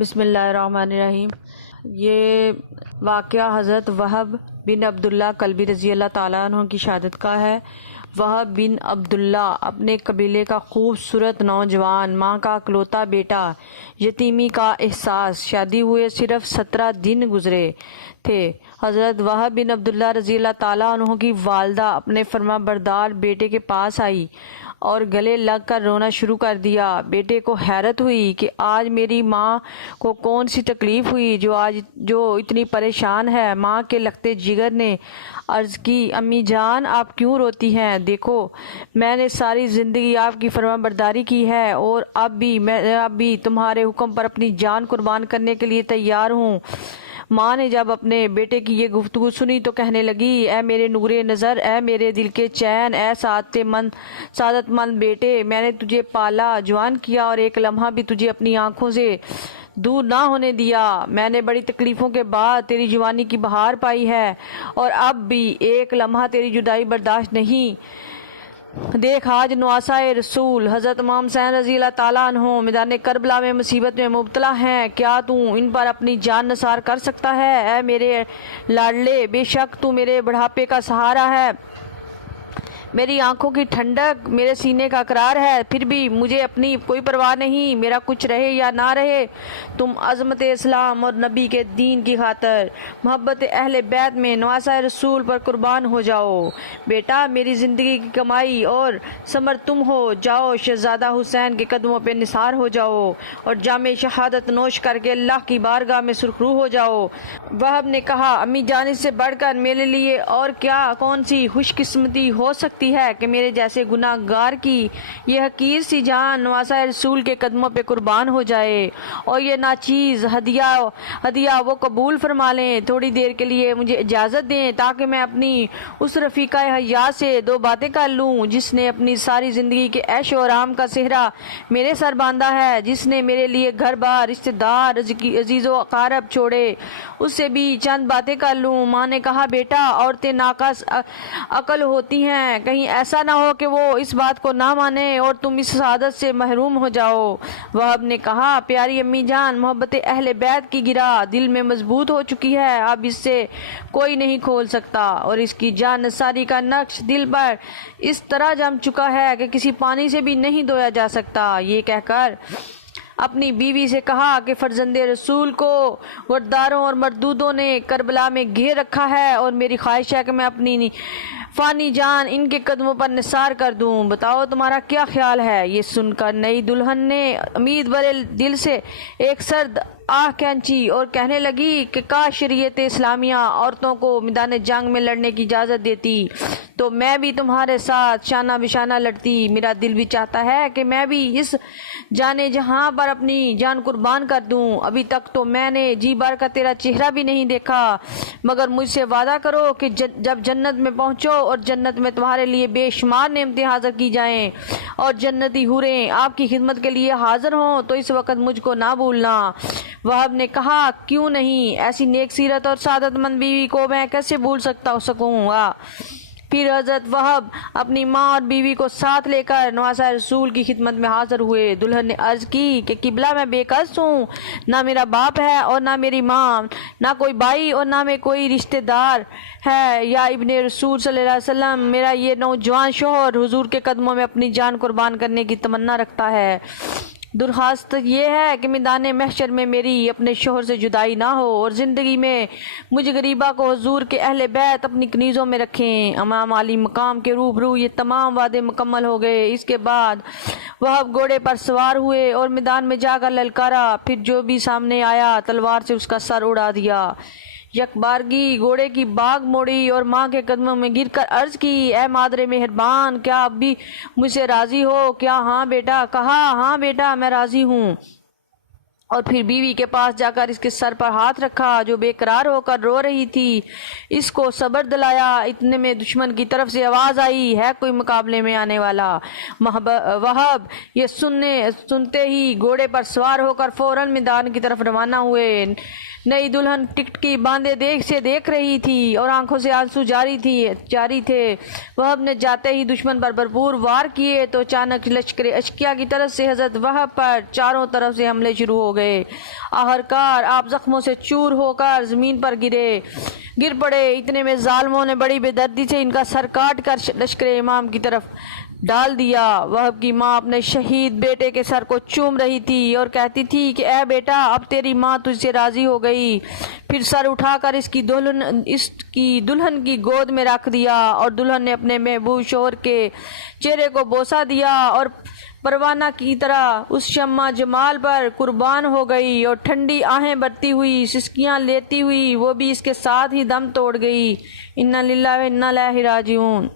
بسم اللہ الرحمن الرحیم۔ یہ واقعہ حضرت وہب بن عبداللہ کلبی رضی اللہ تعالیٰ عنہ کی شہادت کا ہے۔ وہب بن عبداللہ اپنے قبیلے کا خوبصورت نوجوان، ماں کا اکلوتا بیٹا، یتیمی کا احساس، شادی ہوئے صرف 17 دن گزرے تھے۔ حضرت وہب بن عبداللہ رضی اللہ تعالیٰ عنہ کی والدہ اپنے فرما بردار بیٹے کے پاس آئی اور گلے لگ کر رونا شروع کر دیا۔ بیٹے کو حیرت ہوئی کہ آج میری ماں کو کون سی تکلیف ہوئی جو اتنی پریشان ہے۔ ماں کے لگتے جگر نے عرض کی، امی جان آپ کیوں روتی ہیں؟ دیکھو میں نے ساری زندگی آپ کی فرما برداری کی ہے اور اب بھی تمہارے حکم پر اپنی جان قربان کرنے کے لیے تیار ہوں۔ ماں نے جب اپنے بیٹے کی یہ گفتگو سنی تو کہنے لگی، اے میرے نور نظر، اے میرے دل کے چین، اے سعادت مند بیٹے، میں نے تجھے پالا جوان کیا اور ایک لمحہ بھی تجھے اپنی آنکھوں سے دور نہ ہونے دیا۔ میں نے بڑی تکلیفوں کے بعد تیری جوانی کی بہار پائی ہے اور اب بھی ایک لمحہ تیری جدائی برداشت نہیں۔ دیکھ آج نواسائے رسول حضرت امام حسین رضی اللہ تعالیٰ عنہ میدان کربلا میں مصیبت میں مبتلا ہیں، کیا تو ان پر اپنی جان نثار کر سکتا ہے؟ اے میرے لاڈلے، بے شک تو میرے بڑھاپے کا سہارا ہے، میری آنکھوں کی ٹھنڈک، میرے سینے کا قرار ہے، پھر بھی مجھے اپنی کوئی پرواہ نہیں، میرا کچھ رہے یا نہ رہے، تم عظمت اسلام اور نبی کے دین کی خاطر محبت اہل بیت میں نواسائے رسول پر قربان ہو جاؤ۔ بیٹا میری زندگی کی کمائی اور ثمر تم ہو، جاؤ شہزادہ حسین کے قدموں پہ نثار ہو جاؤ اور جام شہادت نوش کر کے اللہ کی بارگاہ میں سرخرو ہو جاؤ۔ وہب نے کہا، امی جان اس سے بڑھ کر میرے لیے اور کون سی خوش قسمتی ہو سکتی ہے کہ میرے جیسے گناہ گار کی یہ حقیر سی جان نواسائے رسول کے قدموں پہ قربان ہو جائے اور یہ ناچیز ہدیہ وہ قبول فرما لیں۔ تھوڑی دیر کے لیے مجھے اجازت دیں تاکہ میں اپنی اس رفیقہ حیات سے دو باتیں کر لوں جس نے اپنی ساری زندگی کے عیش و آرام کا سہرا میرے سر باندھا ہے، جس نے میرے لیے گھر بار، رشتہ دار، عزیز و اقارب چھوڑے، اس سے بھی چند باتیں کر لوں۔ ماں نے کہا، بیٹا عورتیں ناقص عقل ہوتی ہیں، کہیں ایسا نہ ہو کہ وہ اس بات کو نہ مانے اور تم اس سعادت سے محروم ہو جاؤ۔ وہب نے کہا، پیاری امی جان، محبت اہل بیت کی گرہ دل میں مضبوط ہو چکی ہے، اب اس سے کوئی نہیں کھول سکتا اور اس کی جان نثاری کا نقش دل پر اس طرح جم چکا ہے کہ کسی پانی سے بھی نہیں دھویا جا سکتا۔ یہ کہہ کر اپنی بیوی سے کہا کہ فرزند رسول کو غداروں اور مردودوں نے کربلا میں گھیر رکھا ہے اور میری خواہش ہے کہ میں اپنی فانی جان ان کے قدموں پر نثار کر دوں، بتاؤ تمہارا کیا خیال ہے؟ یہ سن کر نئی دلہن نے امید بھرے دل سے ایک سرد آہ کھینچی اور کہنے لگی کہ کاش شریعت اسلامیہ عورتوں کو میدان جنگ میں لڑنے کی اجازت دیتی تو میں بھی تمہارے ساتھ شانہ بشانہ لڑتی۔ میرا دل بھی چاہتا ہے کہ میں بھی اس جانے جہاں پر اپنی جان قربان کر دوں۔ ابھی تک تو میں نے جی بھر کا تیرا چہرہ بھی نہیں دیکھا، مگر مجھ سے وعدہ کرو کہ جب جنت میں پہنچو اور جنت میں تمہارے لیے بے شمار نعمتیں حاضر کی جائیں اور جنتی حوریں آپ کی خدمت کے لیے حاضر ہوں تو اس وقت مجھ کو نہ بھولنا۔ وہب نے کہا، کیوں نہیں، ایسی نیک سیرت اور سعادت مند بیوی کو میں کیسے بھول سکوں گا؟ پھر حضرت وہب اپنی ماں اور بیوی کو ساتھ لے کر نواسائے رسول کی خدمت میں حاضر ہوئے۔ دلہن نے عرض کی کہ قبلہ میں بے کس ہوں، نہ میرا باپ ہے اور نہ میری ماں، نہ کوئی بھائی اور نہ میں کوئی رشتہ دار ہے یا ابن رسول صلی اللہ علیہ وسلم۔ میرا یہ نوجوان شوہر حضور کے قدموں میں اپنی جان قربان کرنے کی تمنا رکھتا ہے۔ درخواست یہ ہے کہ میدان محشر میں میری اپنے شوہر سے جدائی نہ ہو اور زندگی میں مجھ غریبہ کو حضور کے اہل بیت اپنی کنیزوں میں رکھیں۔ امام علی مقام کے روبرو یہ تمام وعدے مکمل ہو گئے۔ اس کے بعد وہب گھوڑے پر سوار ہوئے اور میدان میں جا کر للکارا، پھر جو بھی سامنے آیا تلوار سے اس کا سر اڑا دیا۔ یک بارگی گھوڑے کی باگ موڑی اور ماں کے قدموں میں گر کر عرض کی، اے مادر مہربان، کیا اب بھی مجھ سے راضی ہو؟ کیا ہاں بیٹا؟ کہا، ہاں بیٹا میں راضی ہوں۔ اور پھر بیوی کے پاس جا کر اس کے سر پر ہاتھ رکھا جو بے قرار ہو کر رو رہی تھی، اس کو صبر دلایا۔ اتنے میں دشمن کی طرف سے آواز آئی، ہے کوئی مقابلے میں آنے والا؟ وہب یہ سنتے ہی گھوڑے پر سوار ہو کر فوراً میدان کی طرف روانہ ہوئے۔ نئی دلہن ٹکٹ کی باندھے دیکھ رہی تھی اور آنکھوں سے آنسو جاری تھے۔ وہب نے جاتے ہی دشمن پر بھرپور وار کیے تو اچانک لشکر اشکیا کی طرف سے حضرت وہب پر چاروں طرف سے حملے شروع ہو گئے۔ آخرکار آپ زخموں سے چور ہو کر زمین پر گر پڑے۔ اتنے میں ظالموں نے بڑی بے دردی سے ان کا سر کاٹ کر لشکر امام کی طرف ڈال دیا۔ وہب کی ماں اپنے شہید بیٹے کے سر کو چوم رہی تھی اور کہتی تھی کہ اے بیٹا، اب تیری ماں تجھ سے راضی ہو گئی۔ پھر سر اٹھا کر اس کی دلہن کی گود میں رکھ دیا اور دلہن نے اپنے محبوب شوہر کے چہرے کو بوسہ دیا اور پروانہ کی طرح اس شمع جمال پر قربان ہو گئی اور ٹھنڈی آہیں بھرتی ہوئی سسکیاں لیتی ہوئی وہ بھی اس کے ساتھ ہی دم توڑ گئی۔ انا للہ و انا الیہ راجعون۔